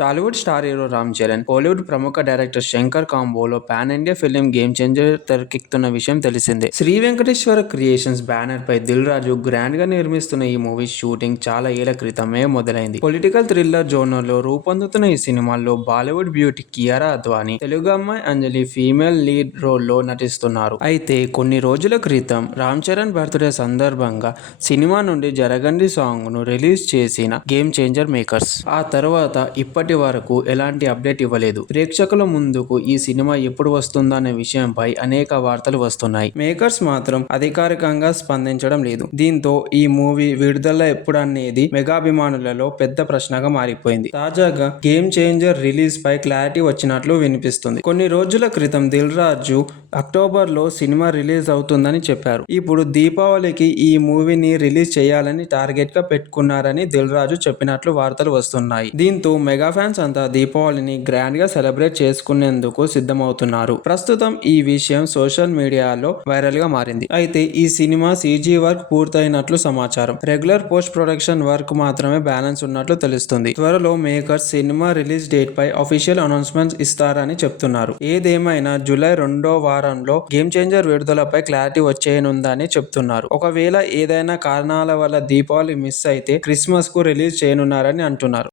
Tollywood star hero Ram Charan, Bollywood ప్రముఖ director Shankar కాంబోలో pan India film game changer తెరకెక్కుతున్న విషయం తెలిసిందే. శ్రీ వెంకటేశ్వర క్రియేషన్స్ బ్యానర్ పై దిల్ రాజు గ్రాండ్ గా నిర్మిస్తున్న ఈ మూవీ షూటింగ్ చాలా ఏళ్ల క్రితమే మొదలైంది. పొలిటికల్ థ్రిల్లర్ జోనర్ లో రూపొందుతున్న ఈ సినిమాలో బాలీవుడ్ బ్యూటీ కియారా అద్వానీ, తెలుగు అమ్మాయి అంజలి ఫీమేల్ లీడ్ రోల్ లో నటిస్తున్నారు. అయితే కొన్ని రోజుల క్రితం రామ్ చరణ్ బర్త్డే సందర్భంగా సినిమా నుండి జరగండి సాంగ్ ను రిలీజ్ చేసిన గేమ్ చేంజర్ మేకర్స్. ఆ తర్వాత ఇప్పటి వరకు ఎలాంటి అప్డేట్ ఇవ్వలేదు. ప్రేక్షకుల ముందుకు ఈ సినిమా ఎప్పుడు వస్తుందనే విషయంపై అనేక వార్తలు వస్తున్నాయి. మేకర్స్ మాత్రం అధికారికంగా స్పందించడం లేదు. దీంతో ఈ మూవీ విడుదల ఎప్పుడనేది మెగాభిమానులలో పెద్ద ప్రశ్నగా మారిపోయింది. తాజాగా గేమ్ చేంజర్ రిలీజ్ పై క్లారిటీ వచ్చినట్లు వినిపిస్తుంది. కొన్ని రోజుల క్రితం దిల్ రాజు అక్టోబర్ లో సినిమా రిలీజ్ అవుతుందని చెప్పారు. ఇప్పుడు దీపావళికి ఈ మూవీని రిలీజ్ చేయాలని టార్గెట్ గా పెట్టుకున్నారని దిల్ రాజు చెప్పినట్లు వార్తలు వస్తున్నాయి. దీంతో మెగా ఫ్యాన్స్ అంతా దీపావళిని గ్రాండ్ గా సెలబ్రేట్ చేసుకునేందుకు సిద్ధమవుతున్నారు. ప్రస్తుతం ఈ విషయం సోషల్ మీడియాలో వైరల్ గా మారింది. అయితే ఈ సినిమా CG వర్క్ పూర్తయినట్లు సమాచారం. రెగ్యులర్ పోస్ట్ ప్రొడక్షన్ వర్క్ మాత్రమే బ్యాలెన్స్ ఉన్నట్లు తెలుస్తుంది. త్వరలో మేకర్స్ సినిమా రిలీజ్ డేట్ పై అఫీషియల్ అనౌన్స్మెంట్స్ ఇస్తారని చెప్తున్నారు. ఏదేమైనా జూలై 2వ వారంలో గేమ్ చేంజర్ విడుదలపై క్లారిటీ వచ్చేయనుందని చెప్తున్నారు. ఒకవేళ ఏదైనా కారణాల వల్ల దీపావళి మిస్ అయితే క్రిస్మస్ కు రిలీజ్ చేయనున్నారని అంటున్నారు.